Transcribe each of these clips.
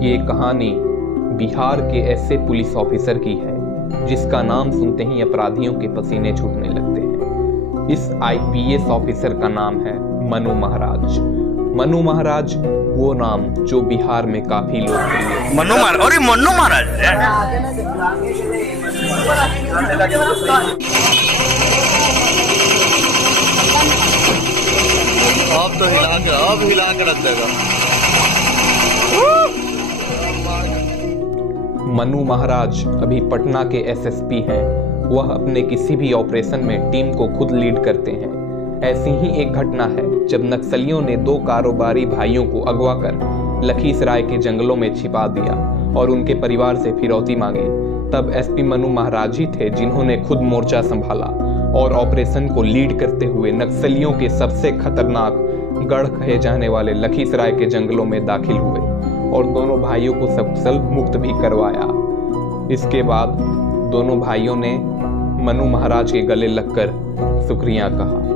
ये कहानी बिहार के ऐसे पुलिस ऑफिसर की है जिसका नाम सुनते ही अपराधियों के पसीने छूटने लगते हैं। इस आईपीएस ऑफिसर का नाम है मनु महाराज। मनु महाराज वो नाम जो बिहार में काफी लोकप्रिय है। मनु महाराज अब हिला के रख देगा। मनु महाराज अभी पटना के एसएसपी हैं। वह अपने किसी भी ऑपरेशन में टीम को खुद लीड करते हैं। ऐसी ही एक घटना है जब नक्सलियों ने दो कारोबारी भाइयों को अगवा कर लखीसराय के जंगलों में छिपा दिया और उनके परिवार से फिरौती मांगी। तब एसपी मनु महाराज ही थे जिन्होंने खुद मोर्चा संभाला और ऑपरेशन को लीड करते हुए नक्सलियों के सबसे खतरनाक गढ़ कहे जाने वाले लखीसराय के जंगलों में दाखिल हुए और दोनों भाइयों को सकुशल मुक्त भी करवाया। इसके बाद दोनों भाइयों ने मनु महाराज के गले लगकर शुक्रिया कहा।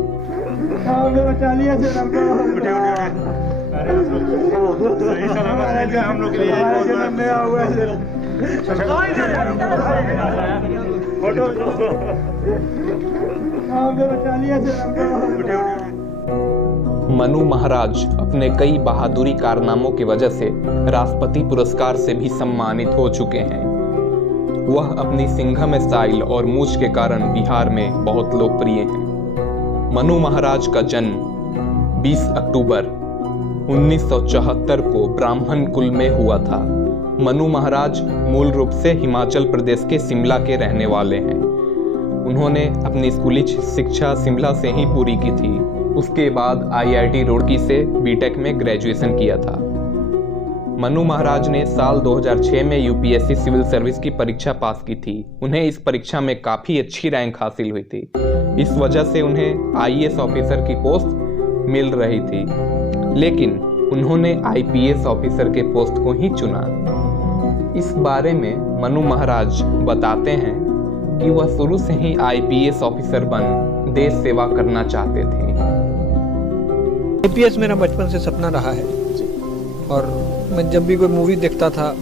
मनु महाराज अपने कई बहादुरी कारनामों की वजह से राष्ट्रपति पुरस्कार से भी सम्मानित हो चुके हैं। वह अपनी सिंघम स्टाइल और मूंछ के कारण बिहार में बहुत लोकप्रिय हैं। मनु महाराज का जन्म 20 अक्टूबर 1974 को ब्राह्मण कुल में हुआ था। मनु महाराज मूल रूप से हिमाचल प्रदेश के शिमला के रहने वाले हैं। उन्होंने अपनी स्कूली शिक्षा शिमला से ही पूरी की थी। उसके बाद आईआईटी रुड़की से बीटेक में ग्रेजुएशन किया था। मनु महाराज ने साल 2006 में यूपीएससी सिविल सर्विस की परीक्षा पास की थी। उन्हें इस परीक्षा में काफी अच्छी रैंक हासिल हुई थी। इस वजह से उन्हें आईएएस ऑफिसर की पोस्ट मिल रही थी, लेकिन उन्होंने आईपीएस ऑफिसर के पोस्ट को ही चुना। इस बारे में मनु महाराज बताते हैं कि वह शुरू से ही आईपीएस ऑफिसर बन देश सेवा करना चाहते थे। आईपीएस मेरा बचपन से सपना रहा है और मैं जब भी कोई मूवी देखता था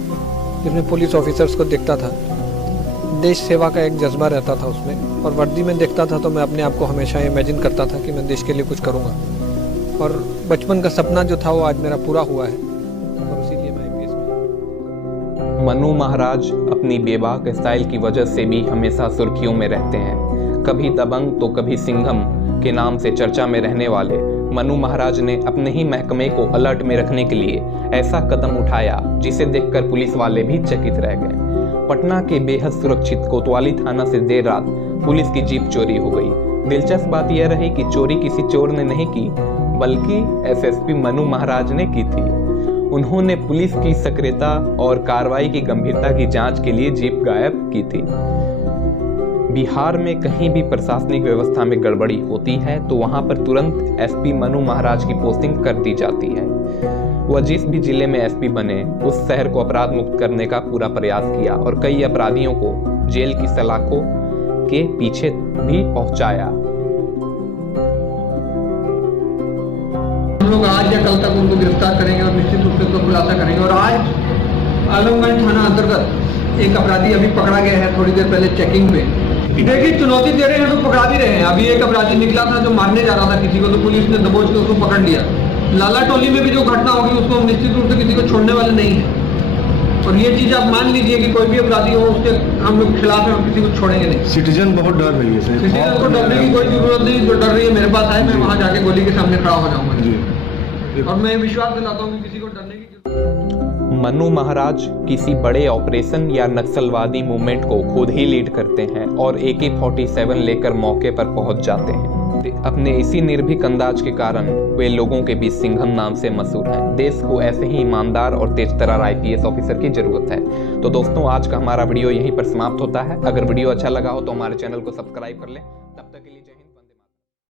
जिसमें पुलिस ऑफिसर्स को देखता था, देश सेवा का एक जज्बा रहता था उसमें, और वर्दी में देखता था तो मैं अपने आप को हमेशा इमेजिन करता था कि मैं देश के लिए कुछ करूँगा। और बचपन का सपना जो था वो आज मेरा पूरा हुआ है और इसीलिए मैं आईपीएस में। मनु महाराज अपनी बेबाक स्टाइल की वजह से भी हमेशा सुर्खियों में रहते हैं। कभी दबंग तो कभी सिंघम के नाम से चर्चा में रहने वाले मनु महाराज ने अपने ही महकमे को अलर्ट में रखने के लिए ऐसा कदम उठाया जिसे देखकर पुलिस वाले भी चकित रह गए। पटना के बेहद सुरक्षित कोतवाली थाना से देर रात पुलिस की जीप चोरी हो गई। दिलचस्प बात यह रही कि चोरी किसी चोर ने नहीं की, बल्कि एसएसपी मनु महाराज ने की थी। उन्होंने पुलिस की सक्रियता और कार्रवाई की गंभीरता की जांच के लिए जीप गायब की थी। बिहार में कहीं भी प्रशासनिक व्यवस्था में गड़बड़ी होती है तो वहां पर तुरंत एसपी मनु महाराज की पोस्टिंग कर दी जाती है। वह जिस भी जिले में एसपी बने उस शहर को अपराध मुक्त करने का पूरा प्रयास किया और कई अपराधियों को जेल की सलाखों के पीछे भी पहुंचाया। हम लोग आज या कल तक उनको गिरफ्तार करेंगे और निश्चित रूप से उसका खुलासा करेंगे। और आज आलमगंज थाना अंतर्गत एक अपराधी अभी पकड़ा गया है थोड़ी देर पहले चेकिंग में। देखिए, चुनौती दे रहे हैं तो पकड़ा भी रहे हैं। अभी एक अपराधी निकला था जो मारने जा रहा था किसी को, तो पुलिस ने दबोच के उसको पकड़ लिया। लाला टोली में भी जो घटना होगी उसको हम निश्चित रूप से किसी को छोड़ने वाले नहीं है। और ये चीज आप मान लीजिए कि कोई भी अपराधी हो उसके हम लोग खिलाफ है, हम किसी को छोड़ेंगे नहीं। सिटीजन बहुत डर रही है। सिटीजन को डरने की कोई जरूरत नहीं। जो डर रही है मेरे पास आए, मैं वहाँ जाके गोली के सामने खड़ा हो जाऊंगा। और मैं विश्वास दिलाता हूँ कि किसी को डरने की मनु महाराज किसी बड़े ऑपरेशन या नक्सलवादी मूवमेंट को खुद ही लीड करते हैं और AK-47 लेकर मौके पर पहुंच जाते हैं। अपने इसी निर्भीक अंदाज के कारण वे लोगों के बीच सिंघम नाम से मशहूर हैं। देश को ऐसे ही ईमानदार और तेजतर्रार आईपीएस ऑफिसर की जरूरत है। तो दोस्तों, आज का हमारा वीडियो यहीं पर समाप्त होता है। अगर वीडियो अच्छा लगा हो तो हमारे चैनल को सब्सक्राइब कर लें। तब तक के लिए